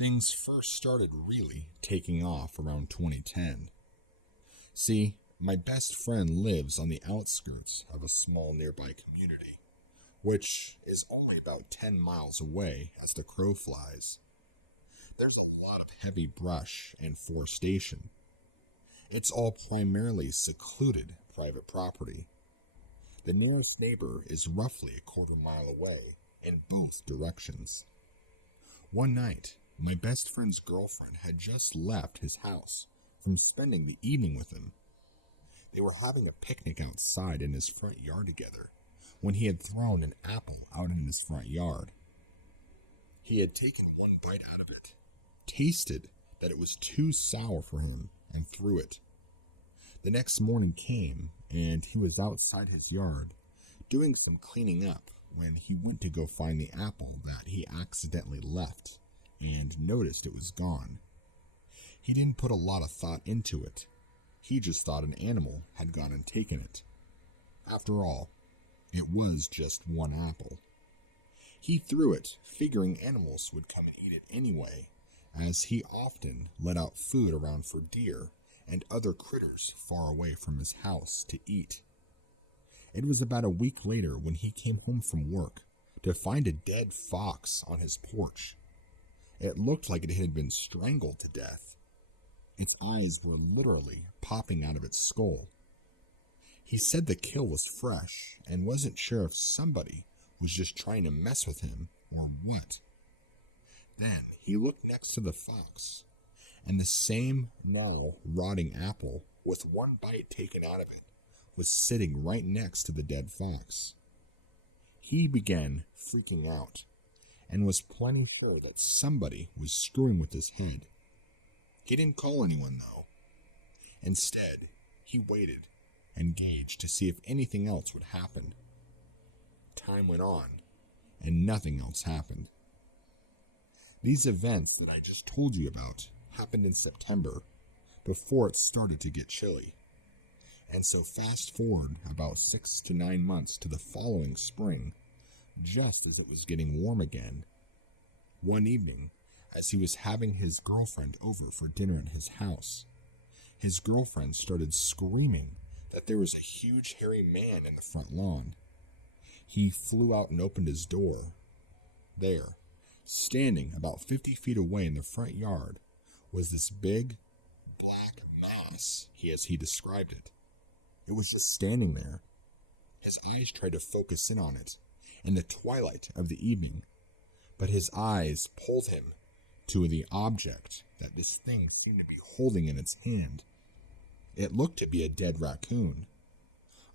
Things first started really taking off around 2010. See, my best friend lives on the outskirts of a small nearby community, which is only about 10 miles away as the crow flies. There's a lot of heavy brush and forestation. It's all primarily secluded private property. The nearest neighbor is roughly a quarter-mile away in both directions. One night, my best friend's girlfriend had just left his house from spending the evening with him. They were having a picnic outside in his front yard together when he had thrown an apple out in his front yard. He had taken one bite out of it, tasted that it was too sour for him, and threw it. The next morning came, and he was outside his yard doing some cleaning up when he went to go find the apple that he accidentally left and noticed it was gone. He didn't put a lot of thought into it. He just thought an animal had gone and taken it. After all, it was just one apple. He threw it, figuring animals would come and eat it anyway, as he often let out food around for deer and other critters far away from his house to eat. It was about a week later when he came home from work to find a dead fox on his porch. It looked like it had been strangled to death. Its eyes were literally popping out of its skull. He said the kill was fresh and wasn't sure if somebody was just trying to mess with him or what. Then he looked next to the fox, and the same now rotting apple with one bite taken out of it was sitting right next to the dead fox. He began freaking out and was plenty sure that somebody was screwing with his head. He didn't call anyone though. Instead, he waited and gauged to see if anything else would happen. Time went on, and nothing else happened. These events that I just told you about happened in September, before it started to get chilly. And so fast forward about 6 to 9 months to the following spring, just as it was getting warm again. One evening, as he was having his girlfriend over for dinner at his house, his girlfriend started screaming that there was a huge hairy man in the front lawn. He flew out and opened his door. There, standing about 50 feet away in the front yard, was this big, black mass, as he described it. It was just standing there. His eyes tried to focus in on it in the twilight of the evening, but his eyes pulled him to the object that this thing seemed to be holding in its hand. It looked to be a dead raccoon,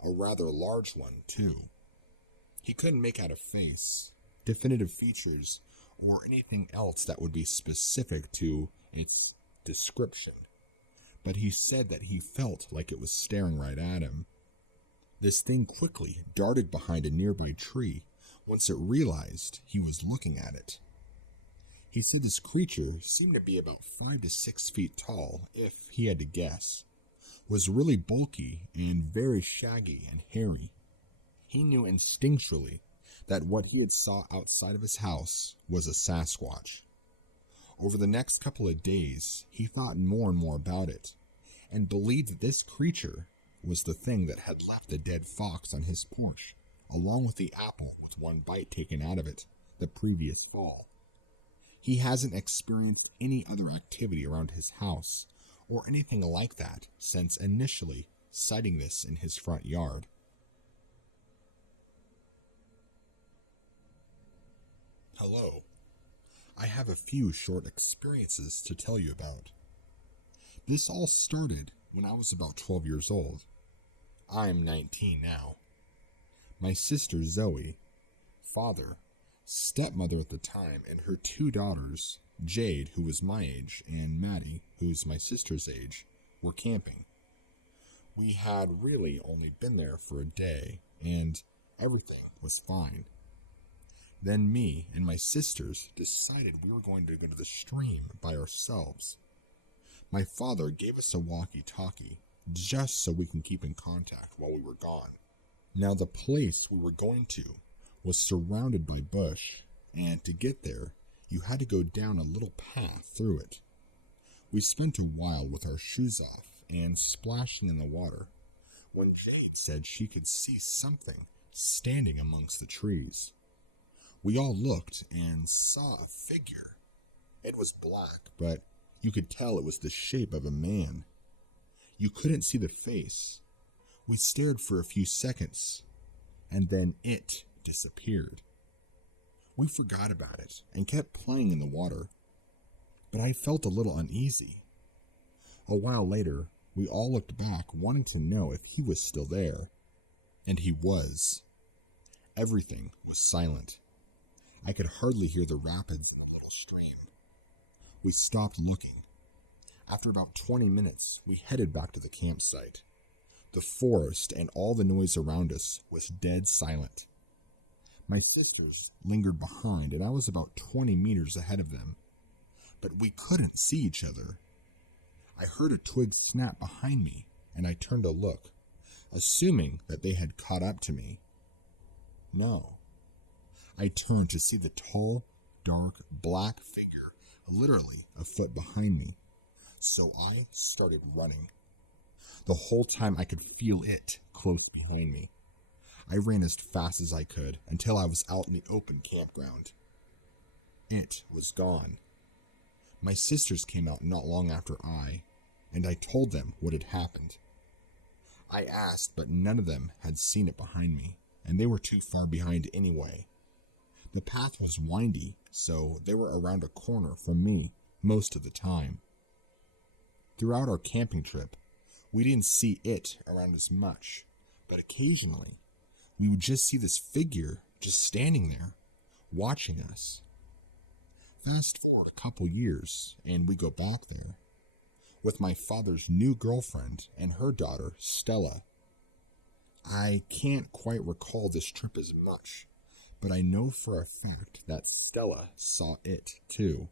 a rather large one too. He couldn't make out a face, definitive features, or anything else that would be specific to its description, but he said that he felt like it was staring right at him. This thing quickly darted behind a nearby tree once it realized he was looking at it. He said this creature seemed to be about 5 to 6 feet tall, if he had to guess, was really bulky and very shaggy and hairy. He knew instinctually that what he had saw outside of his house was a Sasquatch. Over the next couple of days, he thought more and more about it, and believed that this creature was the thing that had left the dead fox on his porch, along with the apple with one bite taken out of it the previous fall. He hasn't experienced any other activity around his house, or anything like that, since initially sighting this in his front yard. Hello. I have a few short experiences to tell you about. This all started when I was about 12 years old. I'm 19 now. My sister Zoe, father, stepmother at the time, and her 2 daughters, Jade, who was my age, and Maddie, who's my sister's age, were camping. We had really only been there for a day, and everything was fine. Then me and my sisters decided we were going to go to the stream by ourselves. My father gave us a walkie-talkie just so we can keep in contact while we were gone. Now the place we were going to was surrounded by bush, and to get there, You had to go down a little path through it. We spent a while with our shoes off and splashing in the water when Jane said she could see something standing amongst the trees. We all looked and saw a figure. It was black, but you could tell it was the shape of a man. You couldn't see the face. We stared for a few seconds, and then it disappeared. We forgot about it and kept playing in the water, but I felt a little uneasy. A while later, we all looked back, wanting to know if he was still there, and he was. Everything was silent. I could hardly hear the rapids in the little stream. We stopped looking. After about 20 minutes, we headed back to the campsite. The forest and all the noise around us was dead silent. My sisters lingered behind, and I was about 20 meters ahead of them. But we couldn't see each other. I heard a twig snap behind me, and I turned to look, assuming that they had caught up to me. No. I turned to see the tall, dark, black figure literally a foot behind me. So I started running. The whole time I could feel it close behind me. I ran as fast as I could until I was out in the open campground. It was gone. My sisters came out not long after and I told them what had happened. I asked, but none of them had seen it behind me, and they were too far behind anyway. The path was windy, so they were around a corner from me most of the time. Throughout our camping trip, we didn't see it around as much, but occasionally, we would just see this figure just standing there, watching us. Fast forward a couple years, and we go back there, with my father's new girlfriend and her daughter, Stella. I can't quite recall this trip as much, but I know for a fact that Stella saw it too.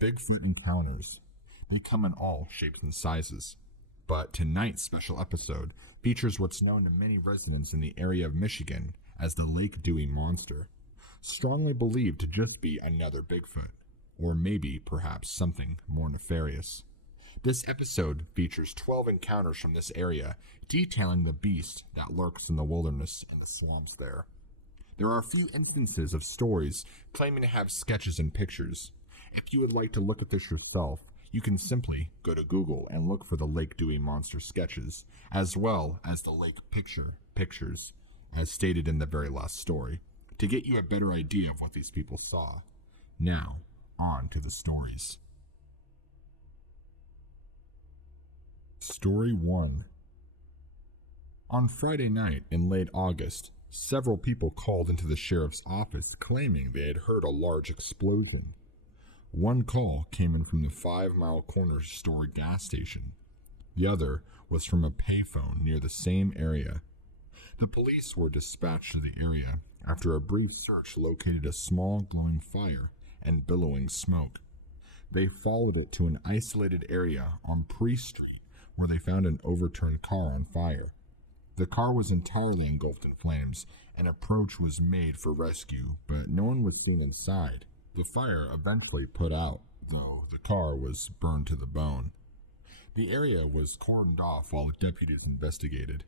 Bigfoot encounters. They come in all shapes and sizes. But tonight's special episode features what's known to many residents in the area of Michigan as the Lake Dewey Monster, strongly believed to just be another Bigfoot, or maybe perhaps something more nefarious. This episode features 12 encounters from this area, detailing the beast that lurks in the wilderness and the swamps there. There are a few instances of stories claiming to have sketches and pictures. If you would like to look at this yourself, you can simply go to Google and look for the Lake Dewey Monster sketches, as well as the lake pictures, as stated in the very last story, to get you a better idea of what these people saw. Now, on to the stories. Story 1. On Friday night in late August, several people called into the sheriff's office claiming they had heard a large explosion. One call came in from the 5 Mile Corner store gas station. The other was from a payphone near the same area. The police were dispatched to the area after a brief search located a small glowing fire and billowing smoke. They followed it to an isolated area on Priest Street where they found an overturned car on fire. The car was entirely engulfed in flames. An approach was made for rescue, but no one was seen inside. The fire eventually put out, though the car was burned to the bone. The area was cordoned off while deputies investigated.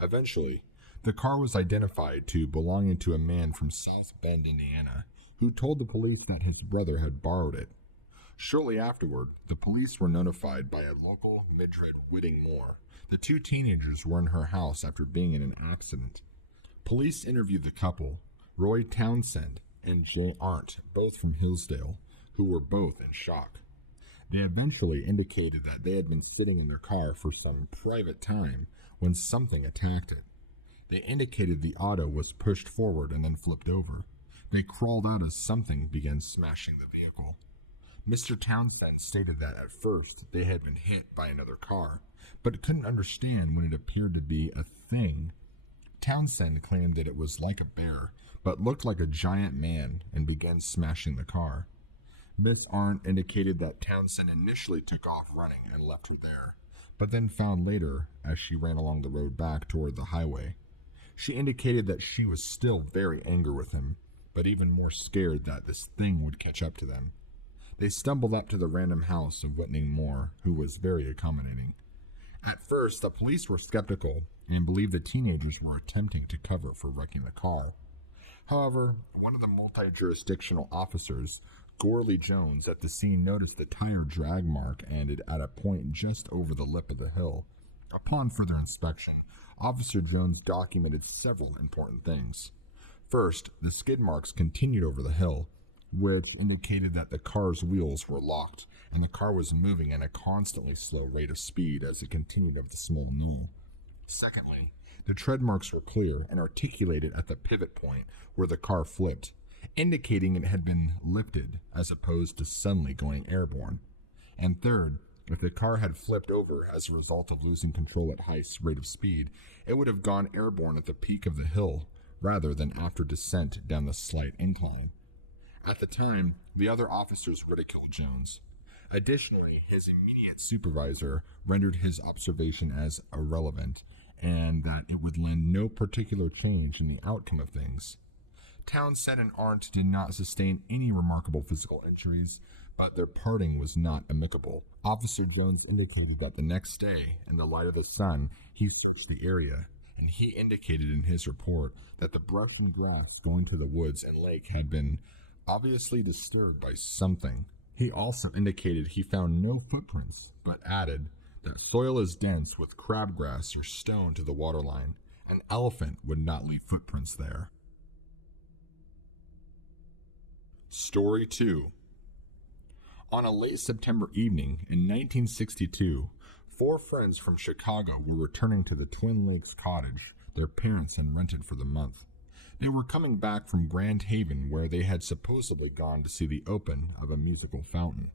Eventually, the car was identified to belonging to a man from South Bend, Indiana, who told the police that his brother had borrowed it. Shortly afterward, the police were notified by a local Mildred Whittingmore. The 2 teenagers were in her house after being in an accident. Police interviewed the couple, Roy Townsend and Jay Arndt, both from Hillsdale, who were both in shock. They eventually indicated that they had been sitting in their car for some private time when something attacked it. They indicated the auto was pushed forward and then flipped over. They crawled out as something began smashing the vehicle. Mr. Townsend stated that at first they had been hit by another car, but couldn't understand when it appeared to be a thing. Townsend claimed that it was like a bear, but looked like a giant man and began smashing the car. Miss Arndt indicated that Townsend initially took off running and left her there, but then found later as she ran along the road back toward the highway. She indicated that she was still very angry with him, but even more scared that this thing would catch up to them. They stumbled up to the random house of Whitney Moore, who was very accommodating. At first, the police were skeptical and believed the teenagers were attempting to cover for wrecking the car. However, one of the multi-jurisdictional officers, Gorley Jones, at the scene noticed the tire drag mark ended at a point just over the lip of the hill. Upon further inspection, Officer Jones documented several important things. First, the skid marks continued over the hill, which indicated that the car's wheels were locked and the car was moving at a constantly slow rate of speed as it continued up the small knoll. Secondly, the tread marks were clear and articulated at the pivot point where the car flipped, indicating it had been lifted as opposed to suddenly going airborne. And third, if the car had flipped over as a result of losing control at high rate of speed, it would have gone airborne at the peak of the hill rather than after descent down the slight incline. At the time, the other officers ridiculed Jones. Additionally, his immediate supervisor rendered his observation as irrelevant and that it would lend no particular change in the outcome of things. Townsend and Arndt did not sustain any remarkable physical injuries, but their parting was not amicable. Officer Jones indicated that the next day, in the light of the sun, he searched the area, and he indicated in his report that the brush and grass going to the woods and lake had been obviously disturbed by something. He also indicated he found no footprints, but added that soil is dense with crabgrass or stone to the waterline. An elephant would not leave footprints there. Story 2. On a late September evening in 1962, 4 friends from Chicago were returning to the Twin Lakes cottage their parents had rented for the month. They were coming back from Grand Haven, where they had supposedly gone to see the open of a musical fountain.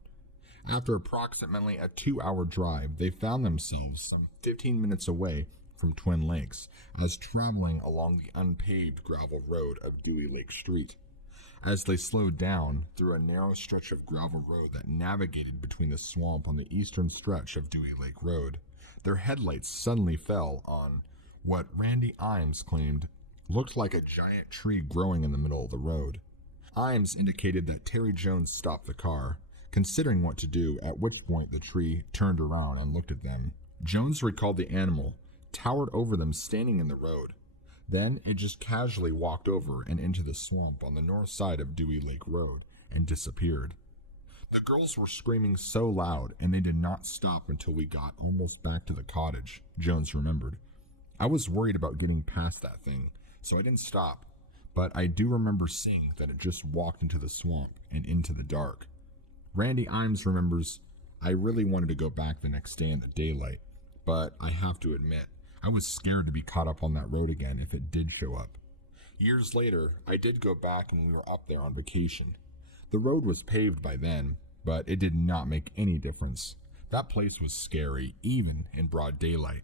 After approximately a 2-hour drive, they found themselves some 15 minutes away from Twin Lakes, as traveling along the unpaved gravel road of Dewey Lake Street. As they slowed down through a narrow stretch of gravel road that navigated between the swamp on the eastern stretch of Dewey Lake Road, their headlights suddenly fell on what Randy Imes claimed looked like a giant tree growing in the middle of the road. Imes indicated that Terry Jones stopped the car, considering what to do, at which point the tree turned around and looked at them. Jones recalled the animal towered over them standing in the road. Then it just casually walked over and into the swamp on the north side of Dewey Lake Road and disappeared. The girls were screaming so loud, and they did not stop until we got almost back to the cottage, Jones remembered. I was worried about getting past that thing, so I didn't stop, but I do remember seeing that it just walked into the swamp and into the dark. Randy Imes remembers, I really wanted to go back the next day in the daylight, but I have to admit, I was scared to be caught up on that road again if it did show up. Years later, I did go back and we were up there on vacation. The road was paved by then, but it did not make any difference. That place was scary, even in broad daylight.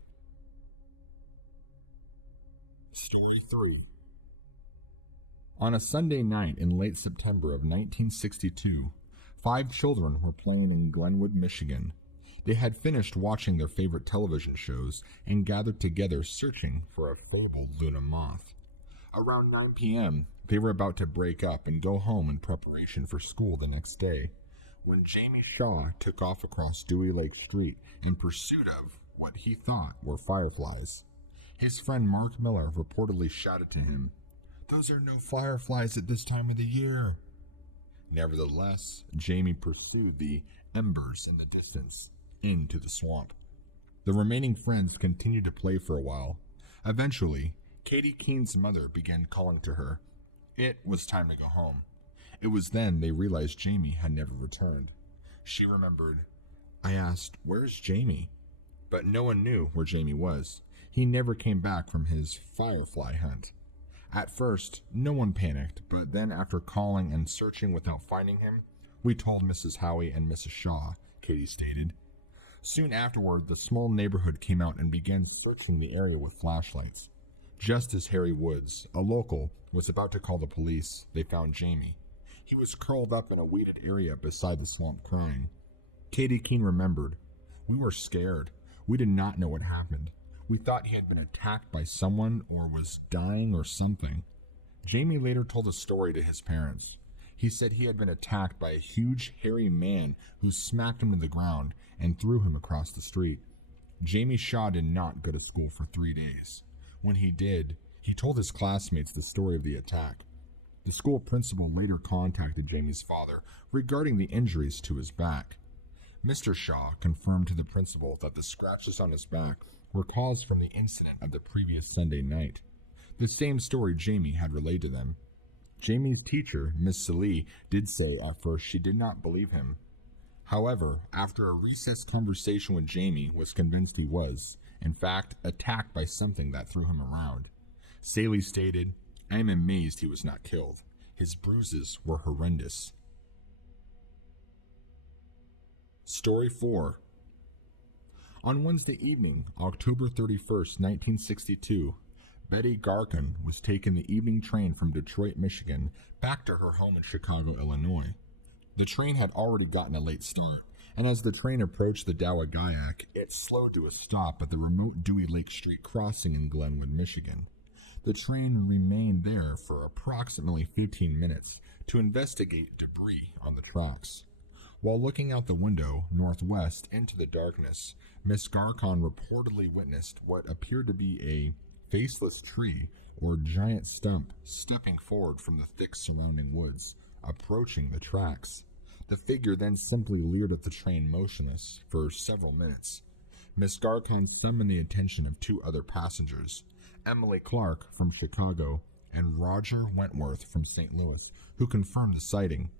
Story 3. On a Sunday night in late September of 1962, 5 children were playing in Glenwood, Michigan. They had finished watching their favorite television shows and gathered together searching for a fabled Luna moth. Around 9 p.m., they were about to break up and go home in preparation for school the next day, when Jamie Shaw took off across Dewey Lake Street in pursuit of what he thought were fireflies. His friend Mark Miller reportedly shouted to him, "Those are no fireflies at this time of the year." Nevertheless, Jamie pursued the embers in the distance into the swamp. The remaining friends continued to play for a while. Eventually, Katie Keene's mother began calling to her. It was time to go home. It was then they realized Jamie had never returned. She remembered, "I asked, 'Where's Jamie?' But no one knew where Jamie was. He never came back from his firefly hunt." At first, no one panicked, but then after calling and searching without finding him, "We told Mrs. Howie and Mrs. Shaw," Katie stated. Soon afterward, the small neighborhood came out and began searching the area with flashlights. Just as Harry Woods, a local, was about to call the police, they found Jamie. He was curled up in a weeded area beside the swamp crying. Katie Keene remembered. We were scared. We did not know what happened. We thought he had been attacked by someone or was dying or something. Jamie later told a story to his parents. He said he had been attacked by a huge, hairy man who smacked him to the ground and threw him across the street. Jamie Shaw did not go to school for 3 days. When he did, he told his classmates the story of the attack. The school principal later contacted Jamie's father regarding the injuries to his back. Mr. Shaw confirmed to the principal that the scratches on his back were caused from the incident of the previous Sunday night, the same story Jamie had relayed to them. Jamie's teacher, Miss Salee, did say at first she did not believe him. However, after a recess conversation with Jamie, was convinced he was, in fact, attacked by something that threw him around. Salee stated, "I am amazed he was not killed. His bruises were horrendous." Story 4. On Wednesday evening, October 31st, 1962, Betty Garcon was taking the evening train from Detroit, Michigan, back to her home in Chicago, Illinois. The train had already gotten a late start, and as the train approached the Dowagaiac, it slowed to a stop at the remote Dewey Lake Street crossing in Glenwood, Michigan. The train remained there for approximately 15 minutes to investigate debris on the tracks. While looking out the window northwest into the darkness, Miss Garcon reportedly witnessed what appeared to be a faceless tree or giant stump stepping forward from the thick surrounding woods, approaching the tracks. The figure then simply leered at the train motionless for several minutes. Miss Garcon summoned the attention of 2 other passengers, Emily Clark from Chicago and Roger Wentworth from St. Louis, who confirmed the sighting.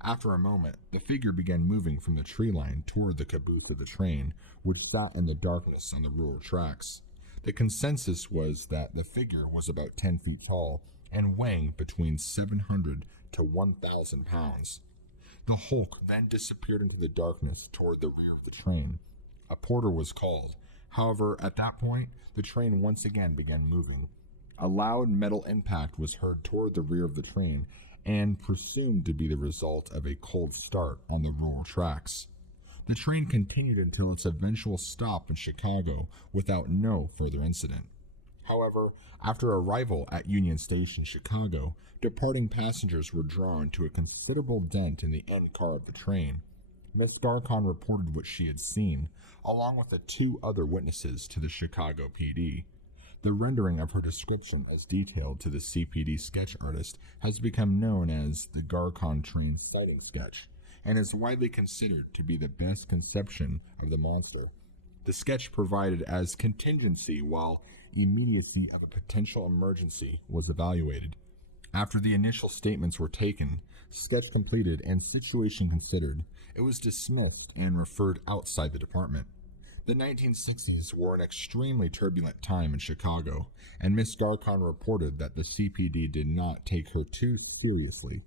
After a moment, the figure began moving from the tree line toward the caboose of the train, which sat in the darkness on the rural tracks. The consensus was that the figure was about 10 feet tall and weighing between 700 to 1,000 pounds. The hulk then disappeared into the darkness toward the rear of the train. A porter was called. However, at that point, the train once again began moving. A loud metal impact was heard toward the rear of the train and presumed to be the result of a cold start on the rural tracks. The train continued until its eventual stop in Chicago without no further incident. However, after arrival at Union Station, Chicago, departing passengers were drawn to a considerable dent in the end car of the train. Miss Garcon reported what she had seen, along with the 2 other witnesses to the Chicago PD. The rendering of her description as detailed to the CPD sketch artist has become known as the Garcon train sighting sketch, and is widely considered to be the best conception of the monster. The sketch provided as contingency while immediacy of a potential emergency was evaluated. After the initial statements were taken, sketch completed, and situation considered, it was dismissed and referred outside the department. The 1960s were an extremely turbulent time in Chicago, and Miss Garcon reported that the CPD did not take her too seriously.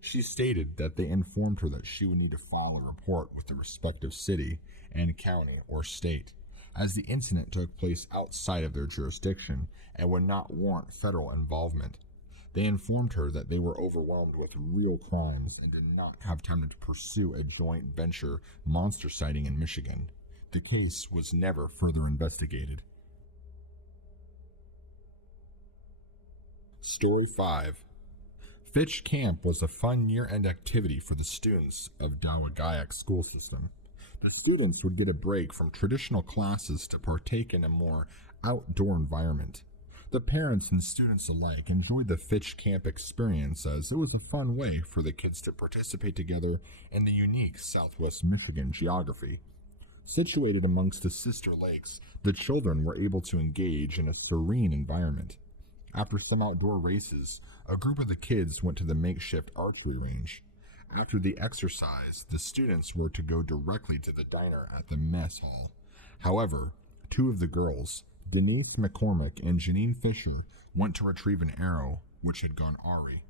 She stated that they informed her that she would need to file a report with the respective city and county or state, as the incident took place outside of their jurisdiction and would not warrant federal involvement. They informed her that they were overwhelmed with real crimes and did not have time to pursue a joint venture monster sighting in Michigan. The case was never further investigated. Story 5. Fitch Camp was a fun year-end activity for the students of Dowagaiac school system. The students would get a break from traditional classes to partake in a more outdoor environment. The parents and students alike enjoyed the Fitch Camp experience as it was a fun way for the kids to participate together in the unique Southwest Michigan geography. Situated amongst the sister lakes, the children were able to engage in a serene environment. After some outdoor races, a group of the kids went to the makeshift archery range. After the exercise, the students were to go directly to the diner at the mess hall. However, 2 of the girls, Denise McCormick and Janine Fisher, went to retrieve an arrow, which had gone awry.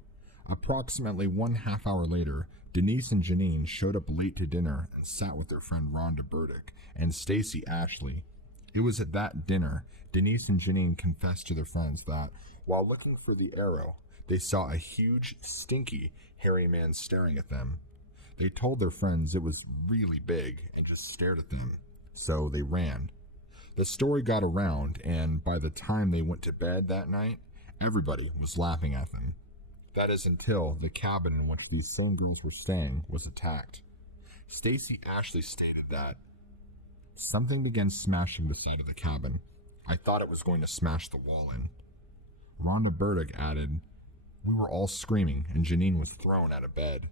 Approximately 1/2 hour later, Denise and Janine showed up late to dinner and sat with their friend Rhonda Burdick and Stacy Ashley. It was at that dinner Denise and Janine confessed to their friends that, while looking for the arrow, They saw a huge, stinky, hairy man staring at them. They told their friends it was really big and just stared at them, so they ran. The story got around, and by the time they went to bed that night, everybody was laughing at them. That is until the cabin in which these same girls were staying was attacked. Stacy Ashley stated that something began smashing the side of the cabin. I thought it was going to smash the wall in. Rhonda Burdick added, we were all screaming and Janine was thrown out of bed.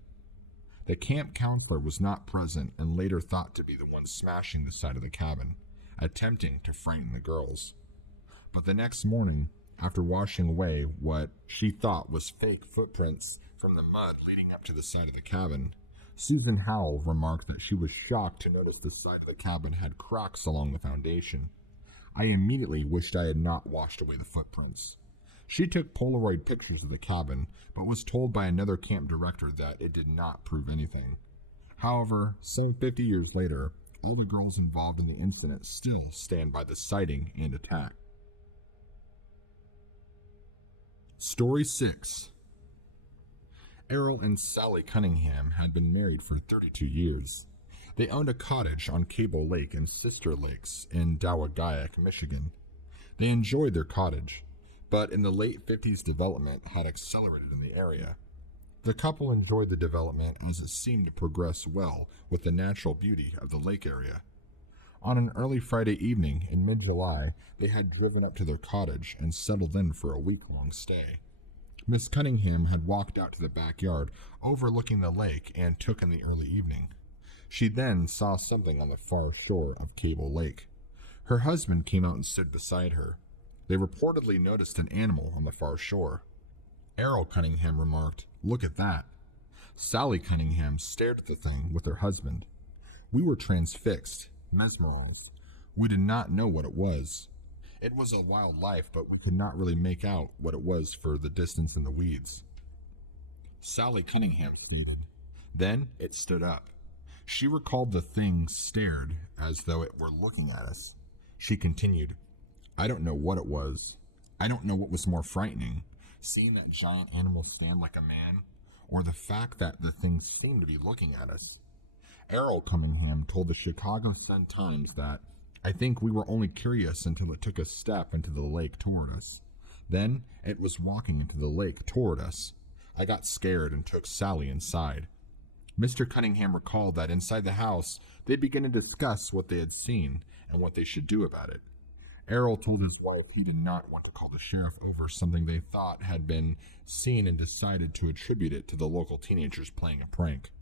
The camp counselor was not present and later thought to be the one smashing the side of the cabin, attempting to frighten the girls. But the next morning, after washing away what she thought was fake footprints from the mud leading up to the side of the cabin, Susan Howell remarked that she was shocked to notice the side of the cabin had cracks along the foundation. I immediately wished I had not washed away the footprints. She took Polaroid pictures of the cabin, but was told by another camp director that it did not prove anything. However, some 50 years later, all the girls involved in the incident still stand by the sighting and attack. Story 6. Errol and Sally Cunningham had been married for 32 years. They owned a cottage on Cable Lake and Sister Lakes in Dowagaiac, Michigan. They enjoyed their cottage, but in the late 50s development had accelerated in the area. The couple enjoyed the development as it seemed to progress well with the natural beauty of the lake area. On an early Friday evening in mid-July, they had driven up to their cottage and settled in for a week-long stay. Miss Cunningham had walked out to the backyard, overlooking the lake, and took in the early evening. She then saw something on the far shore of Cable Lake. Her husband came out and stood beside her. They reportedly noticed an animal on the far shore. Errol Cunningham remarked, "Look at that." Sally Cunningham stared at the thing with her husband. We were transfixed, mesmerized. We did not know what it was. It was a wild life, but we could not really make out what it was for the distance in the weeds. Sally Cunningham stated, "Then it stood up. She recalled the thing stared as though it were looking at us. She continued, I don't know what it was. I don't know what was more frightening, seeing that giant animal stand like a man, or the fact that the thing seemed to be looking at us." Errol Cunningham told the Chicago Sun-Times that, "I think we were only curious until it took a step into the lake toward us. Then it was walking into the lake toward us. I got scared and took Sally inside." Mr. Cunningham recalled that inside the house, they began to discuss what they had seen and what they should do about it. Errol told his wife he did not want to call the sheriff over something they thought had been seen and decided to attribute it to the local teenagers playing a prank.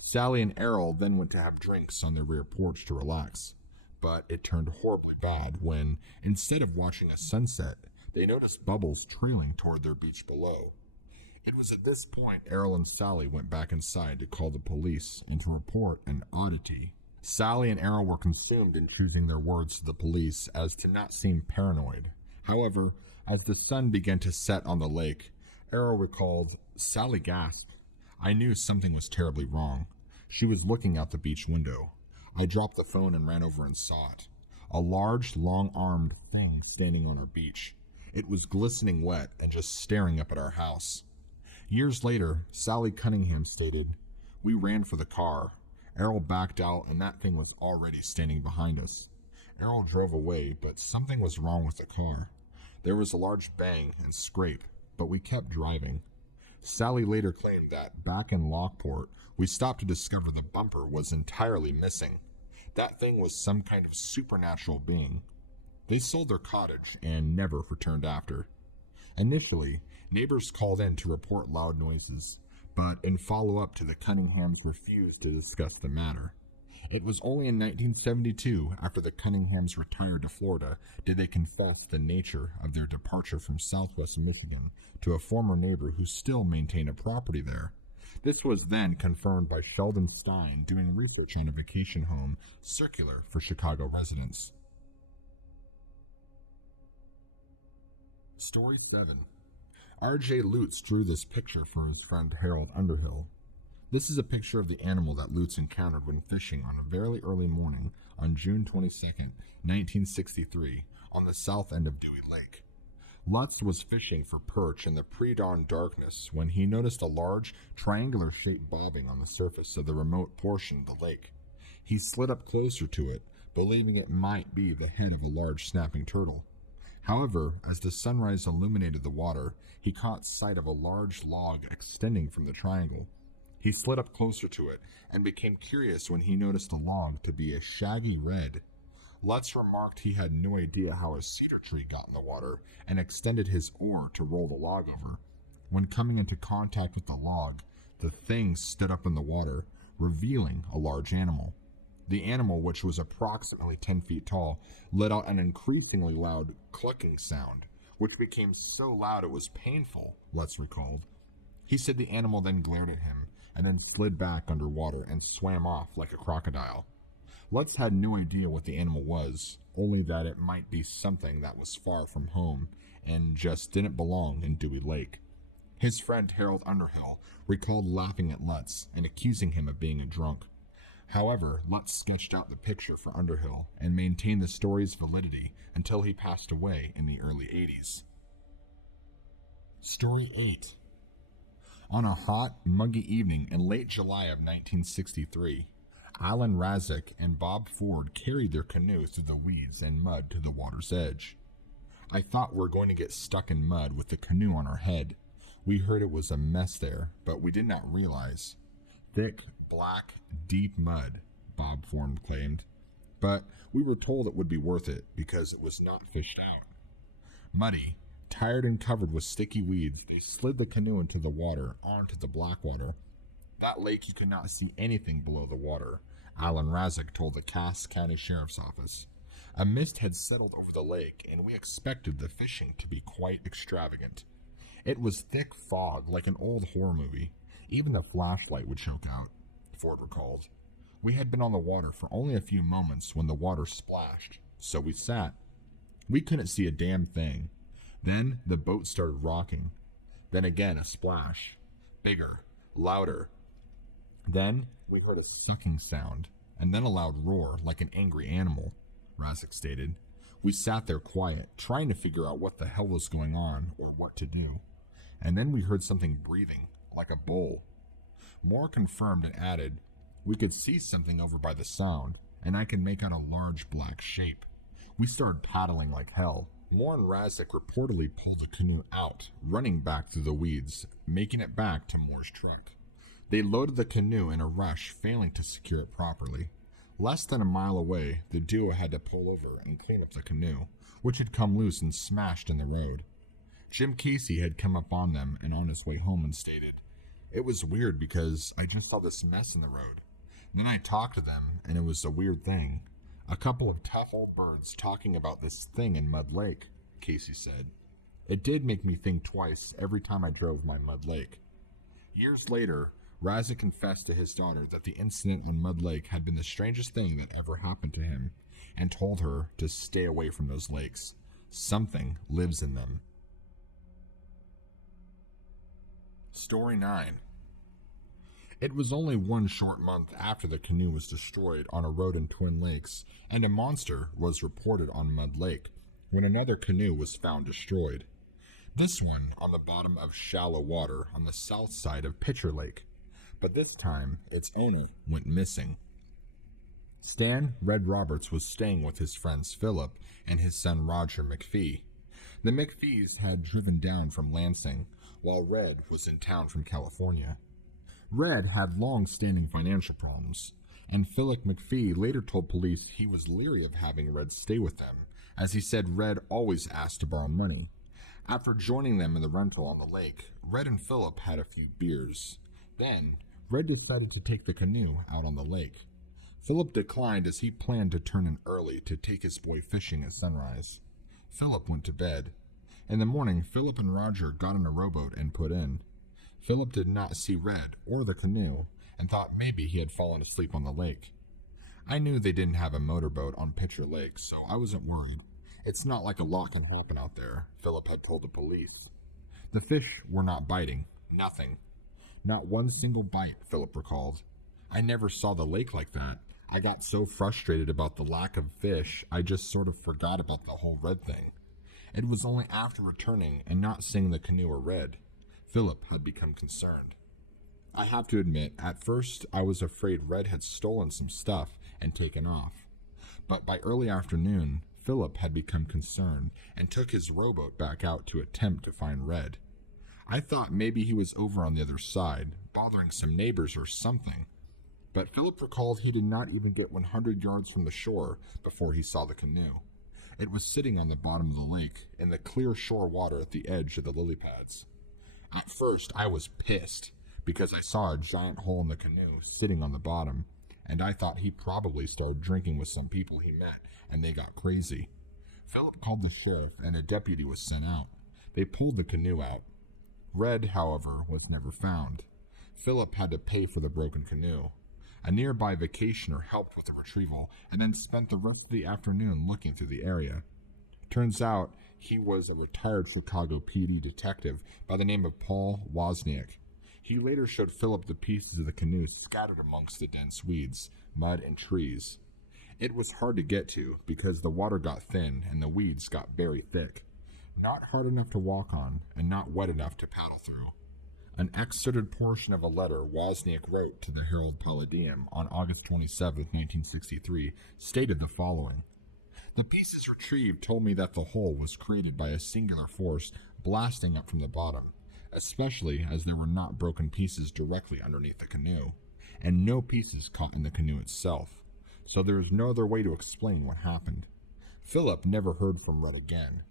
Sally and Errol then went to have drinks on their rear porch to relax, but it turned horribly bad when, instead of watching a sunset, they noticed bubbles trailing toward their beach below. It was at this point Errol and Sally went back inside to call the police and to report an oddity. Sally and Errol were consumed in choosing their words to the police as to not seem paranoid. However, as the sun began to set on the lake, Errol recalled, "Sally gasped. I knew something was terribly wrong. She was looking out the beach window. I dropped the phone and ran over and saw it. A large, long-armed thing standing on our beach. It was glistening wet and just staring up at our house." Years later, Sally Cunningham stated, "We ran for the car. Errol backed out and that thing was already standing behind us. Errol drove away, but something was wrong with the car. There was a large bang and scrape, but we kept driving." Sally later claimed that back in Lockport, we stopped to discover the bumper was entirely missing. That thing was some kind of supernatural being. They sold their cottage and never returned after. Initially, neighbors called in to report loud noises, but in follow-up to the Cunninghams refused to discuss the matter. It was only in 1972, after the Cunninghams retired to Florida, did they confess the nature of their departure from southwest Michigan to a former neighbor who still maintained a property there. This was then confirmed by Sheldon Stein doing research on a vacation home circular for Chicago residents. Story 7. R.J. Lutz drew this picture for his friend Harold Underhill. This is a picture of the animal that Lutz encountered when fishing on a very early morning on June 22, 1963, on the south end of Dewey Lake. Lutz was fishing for perch in the pre-dawn darkness when he noticed a large, triangular shape bobbing on the surface of the remote portion of the lake. He slid up closer to it, believing it might be the head of a large snapping turtle. However, as the sunrise illuminated the water, he caught sight of a large log extending from the triangle. He slid up closer to it and became curious when he noticed the log to be a shaggy red. Lutz remarked he had no idea how a cedar tree got in the water and extended his oar to roll the log over. When coming into contact with the log, the thing stood up in the water, revealing a large animal. The animal, which was approximately 10 feet tall, let out an increasingly loud clucking sound, which became so loud it was painful, Lutz recalled. He said the animal then glared at him and then slid back underwater and swam off like a crocodile. Lutz had no idea what the animal was, only that it might be something that was far from home and just didn't belong in Dewey Lake. His friend Harold Underhill recalled laughing at Lutz and accusing him of being a drunk. However, Lutz sketched out the picture for Underhill and maintained the story's validity until he passed away in the early 80s. Story 8. On a hot, muggy evening in late July of 1963, Alan Razek and Bob Ford carried their canoe through the weeds and mud to the water's edge. I thought we were going to get stuck in mud with the canoe on our head. We heard it was a mess there, but we did not realize. Thick, black, deep mud, Bob Ford claimed. But we were told it would be worth it because it was not fished out. Muddy, tired and covered with sticky weeds, they slid the canoe into the water onto the black water. That lake you could not see anything below the water, Alan Razek told the Cass County Sheriff's Office. A mist had settled over the lake, and we expected the fishing to be quite extravagant. It was thick fog like an old horror movie. Even the flashlight would choke out, Ford recalled. We had been on the water for only a few moments when the water splashed, so we sat. We couldn't see a damn thing. Then the boat started rocking. Then again a splash. Bigger, louder. Then we heard a sucking sound, and then a loud roar like an angry animal, Razek stated. We sat there quiet, trying to figure out what the hell was going on or what to do. And then we heard something breathing, like a bull. Moore confirmed and added, we could see something over by the sound, and I could make out a large black shape. We started paddling like hell. Moore and Razek reportedly pulled the canoe out, running back through the weeds, making it back to Moore's truck. They loaded the canoe in a rush, failing to secure it properly. Less than a mile away, the duo had to pull over and clean up the canoe, which had come loose and smashed in the road. Jim Casey had come up on them and on his way home and stated, it was weird because I just saw this mess in the road. Then I talked to them, and it was a weird thing. A couple of tough old birds talking about this thing in Mud Lake, Casey said. It did make me think twice every time I drove my Mud Lake. Years later, Razek confessed to his daughter that the incident on Mud Lake had been the strangest thing that ever happened to him, and told her to stay away from those lakes. Something lives in them. Story 9. It was only one short month after the canoe was destroyed on a road in Twin Lakes, and a monster was reported on Mud Lake, when another canoe was found destroyed. This one on the bottom of shallow water on the south side of Pitcher Lake. But this time, its owner went missing. Stan Red Roberts was staying with his friends Philip and his son Roger McPhee. The McPhees had driven down from Lansing, while Red was in town from California. Red had long-standing financial problems, and Philip McPhee later told police he was leery of having Red stay with them, as he said Red always asked to borrow money. After joining them in the rental on the lake, Red and Philip had a few beers. Then, Red decided to take the canoe out on the lake. Philip declined as he planned to turn in early to take his boy fishing at sunrise. Philip went to bed. In the morning, Philip and Roger got in a rowboat and put in. Philip did not see Red or the canoe and thought maybe he had fallen asleep on the lake. I knew they didn't have a motorboat on Pitcher Lake, so I wasn't worried. It's not like a lock and happen out there, Philip had told the police. The fish were not biting. Nothing. Not one single bite, Philip recalled. I never saw the lake like that. I got so frustrated about the lack of fish, I just sort of forgot about the whole Red thing. It was only after returning and not seeing the canoe or Red, Philip had become concerned. I have to admit, at first I was afraid Red had stolen some stuff and taken off. But by early afternoon, Philip had become concerned and took his rowboat back out to attempt to find Red. I thought maybe he was over on the other side, bothering some neighbors or something. But Philip recalled he did not even get 100 yards from the shore before he saw the canoe. It was sitting on the bottom of the lake, in the clear shore water at the edge of the lily pads. At first, I was pissed, because I saw a giant hole in the canoe sitting on the bottom, and I thought he probably started drinking with some people he met, and they got crazy. Philip called the sheriff, and a deputy was sent out. They pulled the canoe out. Red, however, was never found. Philip had to pay for the broken canoe. A nearby vacationer helped with the retrieval, and then spent the rest of the afternoon looking through the area. Turns out, he was a retired Chicago PD detective by the name of Paul Wozniak. He later showed Philip the pieces of the canoe scattered amongst the dense weeds, mud, and trees. It was hard to get to because the water got thin and the weeds got very thick. Not hard enough to walk on, and not wet enough to paddle through. An excerpted portion of a letter Wozniak wrote to the Herald Palladium on August 27, 1963, stated the following. The pieces retrieved told me that the hole was created by a singular force blasting up from the bottom, especially as there were not broken pieces directly underneath the canoe, and no pieces caught in the canoe itself, so there is no other way to explain what happened. Philip never heard from Red again,